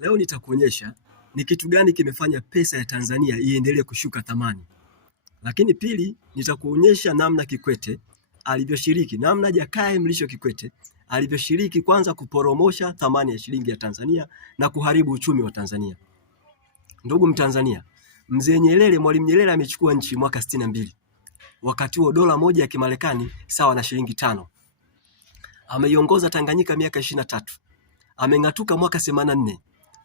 Leo nitakuonyesha ni kitu gani kimefanya pesa ya Tanzania iendelee kushuka thamani. Lakini pili, nitakuonyesha namna Kikwete alivyoshiriki, namna Jakaya Mrisho Kikwete alivyoshiriki kwanza kuporomosha thamani ya shilingi ya Tanzania na kuharibu uchumi wa Tanzania. Ndugu Mtanzania, Mzee Nyerere, Mwalimu Nyerere amechukua nchi mwaka 62. Wakati huo dola moja ya Kimarekani sawa na shilingi 5. Ameiongoza Tanganyika miaka 23. Ameng'atuka mwaka 84.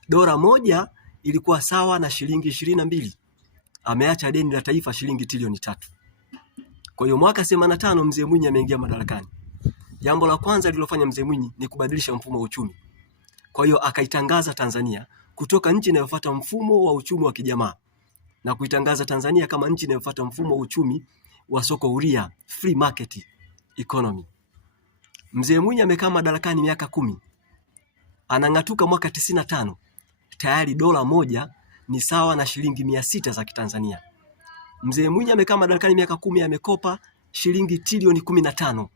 Dola moja ilikuwa sawa na shilingi 22. Ameacha deni la taifa shilingi trilioni 3. Kwa hiyo mwaka 85 Mzee Mwinyi ameingia madarakani. Jambo la kwanza lililofanya Mzee Mwinyi ni kubadilisha mfumo wa uchumi. Kwa hiyo akaitangaza Tanzania kutoka nchi inayofuata mfumo wa uchumi wa kijamaa na kuitangaza Tanzania kama nchi inayofuata mfumo wa uchumi wa soko huria, free market economy. Mzee Mwinyi amekaa madarakani miaka 10. Anang'atuka mwaka 95. Tayari dola moja ni sawa na shilingi 600 za Kitanzania. Mzee Mwinyi amekaa madarakani miaka 10, amekopa shilingi trilioni 15.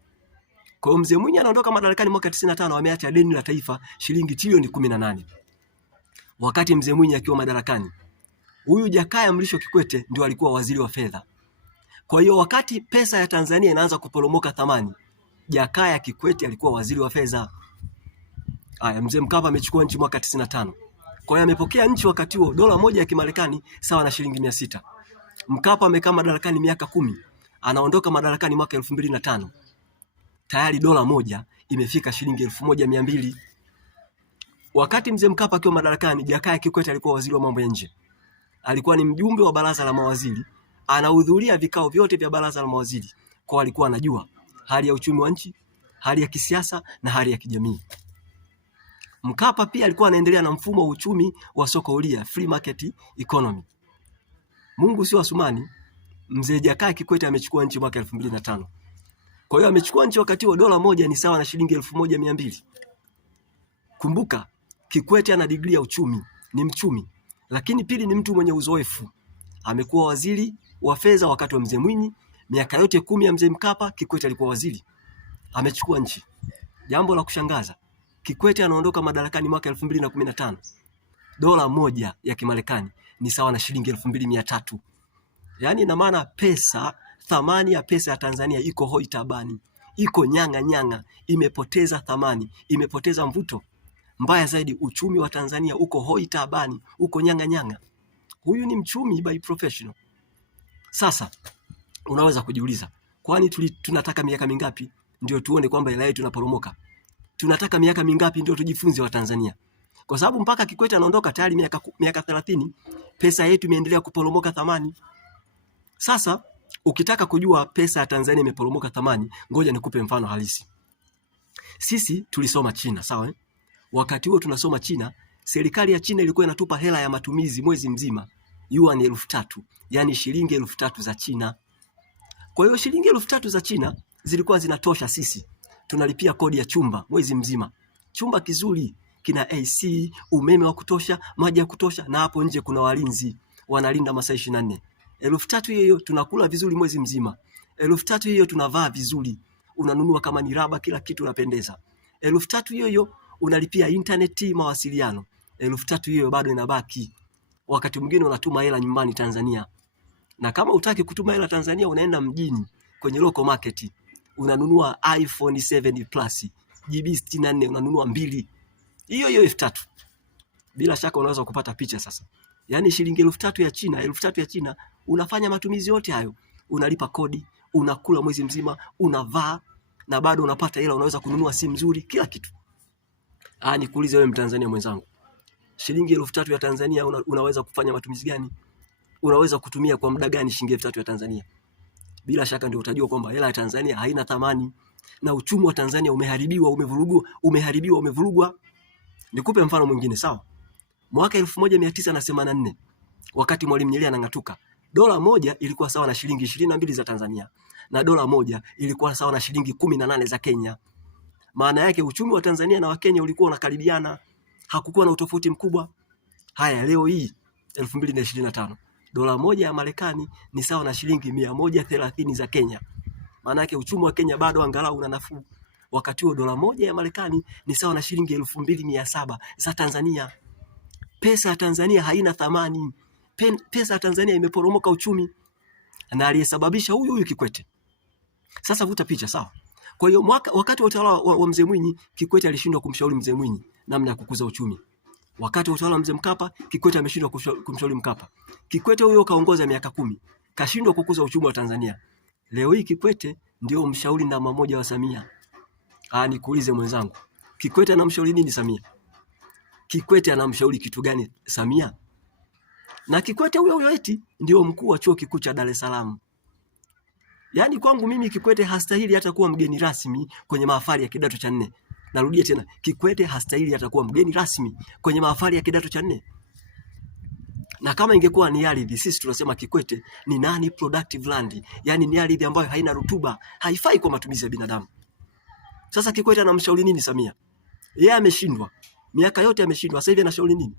Kwa hiyo Mzee Mwinyi anaondoka madarakani mwaka 95, ameacha deni la taifa shilingi trilioni 18. Wakati Mzee Mwinyi akiwa madarakani, huyu Jakaya Mrisho Kikwete ndio alikuwa waziri wa fedha. Kwa hiyo wakati pesa ya Tanzania inaanza kuporomoka thamani, Jakaya Kikwete alikuwa waziri wa fedha. Haya, Mzee Mkapa amechukua nchi mwaka 95. Kwa hiyo amepokea nchi wakati huo dola moja ya Kimarekani sawa na shilingi 600. Mkapa amekaa madarakani miaka 10. Anaondoka madarakani mwaka 2005. Tayari dola moja imefika shilingi 1200. Wakati Mzee Mkapa akiwa madarakani, Jakaya Kikwete alikuwa waziri wa mambo ya nje. Alikuwa ni mjumbe wa baraza la mawaziri, anahudhuria vikao vyote vya baraza la mawaziri. Kwa alikuwa anajua hali ya uchumi wa nchi, hali ya kisiasa na hali ya kijamii. Mkapa pia alikuwa anaendelea na mfumo wa uchumi wa soko huria, free market economy. Mungu sio Asumani, Mzee Jakaya Kikwete amechukua nchi mwaka 2005. Kwa hiyo amechukua nchi wakati huo dola moja ni sawa na shilingi 1200. Kumbuka, Kikwete ana degree ya uchumi, ni mchumi. Lakini pili ni mtu mwenye uzoefu. Amekuwa waziri wa fedha wakati wa Mzee Mwinyi, miaka yote 10 ya Mzee Mkapa, Kikwete alikuwa waziri. Amechukua nchi. Jambo la kushangaza, Kikwete anaondoka madarakani mwaka 2015. Dola moja ya Kimarekani ni sawa na shilingi 2300. Yaani ina maana thamani ya pesa ya Tanzania iko hoi tabani. Iko nyanga, imepoteza thamani, imepoteza mvuto. Mbaya zaidi, uchumi wa Tanzania uko hoi tabani, uko nyanga. Huyu ni mchumi by professional. Sasa unaweza kujiuliza, kwani tunataka miaka mingapi ndio tuone kwamba hela yetu inaporomoka? Tunataka miaka mingapi ndio tujifunze wa Tanzania? Kwa sababu mpaka Kikwete anaondoka tayari miaka 30, pesa yetu imeendelea kuporomoka thamani. Sasa ukitaka kujua pesa ya Tanzania imeporomoka thamani, ngoja nikupe mfano halisi. Sisi tulisoma China, sawa? Wakati huo tunasoma China, serikali ya China ilikuwa inatupa hela ya matumizi mwezi mzima, yuan 3000, yani shilingi 3000 za China. Kwa hiyo shilingi 3000 za China zilikuwa zinatosha sisi. Tunalipia kodi ya chumba mwezi mzima. Chumba kizuri, kina AC, umeme wa kutosha, maji ya kutosha, na hapo nje kuna walinzi wanalinda masaa 24. 3000 hiyo tunakula vizuri mwezi mzima. 3000 hiyo tunavaa vizuri. Unanunua kama ni raba, kila kitu unapendeza. 3000 hiyo unalipia internet, mawasiliano. 3000 hiyo bado inabaki. Wakati mwingine unatuma hela nyumbani Tanzania. Na kama utaki kutuma hela Tanzania, unaenda mjini kwenye local market. Unanunua iPhone 7 Plus, GB 64 unanunua 2. Hiyo 3000. Bila shaka unaweza kupata picha sasa. Yaani shilingi 3000 ya China, 3000 ya China unafanya matumizi yote hayo. Unalipa kodi, unakula mwezi mzima, unavaa na bado unapata hela, unaweza kununua simu nzuri, kila kitu. Nikuulize wewe Mtanzania mwenzangu, shilingi 3000 ya Tanzania unaweza kufanya matumizi gani? Unaweza kutumia kwa muda gani shilingi 3000 ya Tanzania? Bila shaka ndio utajua kwamba hela ya Tanzania haina thamani na uchumi wa Tanzania umevurugwa. Nikupe mfano mwingine, sawa? Mwaka 1984 wakati Mwalimu Nyerere anang'atuka, dola moja ilikuwa sawa na shilingi 22 za Tanzania na dola moja ilikuwa sawa na shilingi 18 za Kenya. Maana yake uchumi wa Tanzania na wa Kenya ulikuwa unakaribiana, hakukuwa na utofauti mkubwa. Haya, leo hii 2025 dola moja ya Marekani ni sawa na shilingi 130 za Kenya. Maana yake uchumi wa Kenya bado angalau una nafuu. Wakati huo dola moja ya Marekani ni sawa na shilingi 2700 za Tanzania. Pesa ya Tanzania haina thamani. Pesa ya Tanzania imeporomoka uchumi, na aliyesababisha huyu Kikwete. Sasa vuta picha, sawa? Kwa hiyo wakati wa utawala wa Mzee Mwinyi, Kikwete alishindwa kumshauri Mzee Mwinyi namna ya kukuza uchumi. Wakati wa utawala wa Mzee Mkapa, Kikwete ameshindwa kumshauri Mkapa. Kikwete huyo kaongoza miaka 10, kashindwa kukuza uchumi wa Tanzania. Leo hii Kikwete ndio mshauri namba moja wa Samia. Nikuulize mwenzangu, Kikwete anamshauri nini Samia? Kikwete anamshauri kitu gani Samia? Na Kikwete huyo eti ndio mkuu wa chuo kikuu cha Dar es Salaam. Yaani kwangu mimi Kikwete hastahili hata kuwa mgeni rasmi kwenye mahafali ya kidato cha 4. Narudia tena, Kikwete hastahili hata kuwa mgeni rasmi kwenye mahafali ya kidato cha 4. Na kama ingekuwa ni ardhi, sisi tunasema Kikwete ni nani productive land, yani ni ardhi ambayo haina rutuba, haifai kwa matumizi ya binadamu. Sasa Kikwete anamshauri nini Samia? Yeye ameshindwa. Miaka yote ameshindwa, sasa hivi anashauri nini?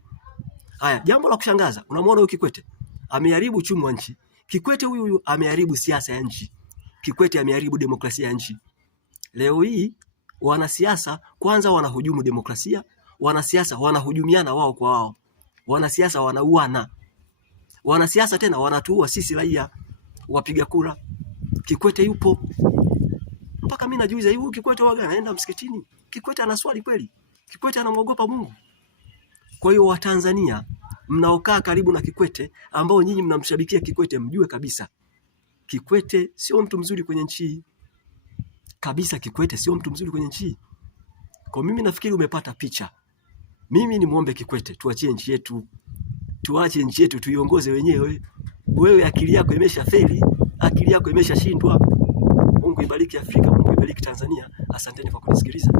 Haya, jambo la kushangaza, unamwona huyu Kikwete ameharibu uchumi wa nchi. Kikwete huyu ameharibu siasa ya nchi. Kikwete ameharibu demokrasia ya nchi. Leo hii wanasiasa kwanza wanahujumu demokrasia, wanasiasa wanahujumiana wao kwa wao. Wanasiasa wanauana. Wanasiasa tena wanatuua sisi raia wapiga kura. Kikwete yupo. Mpaka mimi najiuliza huyu Kikwete waga anaenda msikitini? Kikwete anaswali kweli? Kikwete anamwogopa Mungu? Kwa hiyo Watanzania mnaokaa karibu na Kikwete, ambao nyinyi mnamshabikia Kikwete, mjue kabisa Kikwete sio mtu mzuri kwenye nchi kabisa. Kikwete sio mtu mzuri kwenye nchi. Kwa mimi nafikiri umepata picha. Mimi ni muombe Kikwete, tuachie nchi yetu. Tuache nchi yetu tuiongoze wenyewe. Wewe akili yako imeshafeli, akili yako imeshashindwa. Mungu ibariki Afrika, Mungu ibariki Tanzania. Asanteni kwa kunisikiliza.